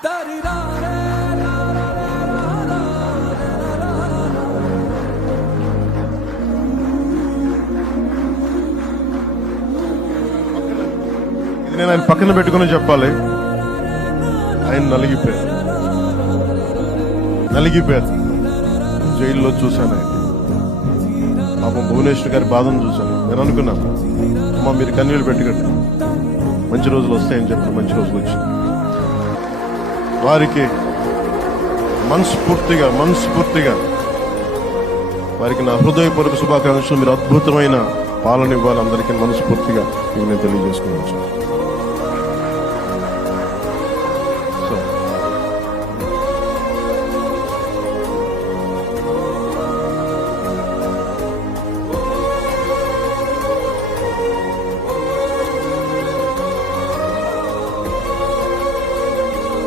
నేను ఆయన పక్కన పెట్టుకుని చెప్పాలి, ఆయన నలిగిపోయారు. జైల్లో చూశాను ఆయన పాపం భువనేశ్వర్ గారి బాధను చూశాను. నేను అనుకున్నాను, అమ్మ మీరు కన్నీళ్ళు పెట్టుకోండి, మంచి రోజులు వస్తాయని చెప్పిన మంచి రోజులు వచ్చి వారికి మనస్ఫూర్తిగా వారికి నా హృదయపూర్వక శుభాకాంక్షలు. మీరు అద్భుతమైన పాలన ఇవ్వాలి అందరికీ మనస్ఫూర్తిగా నేను తెలియజేసుకున్నాను.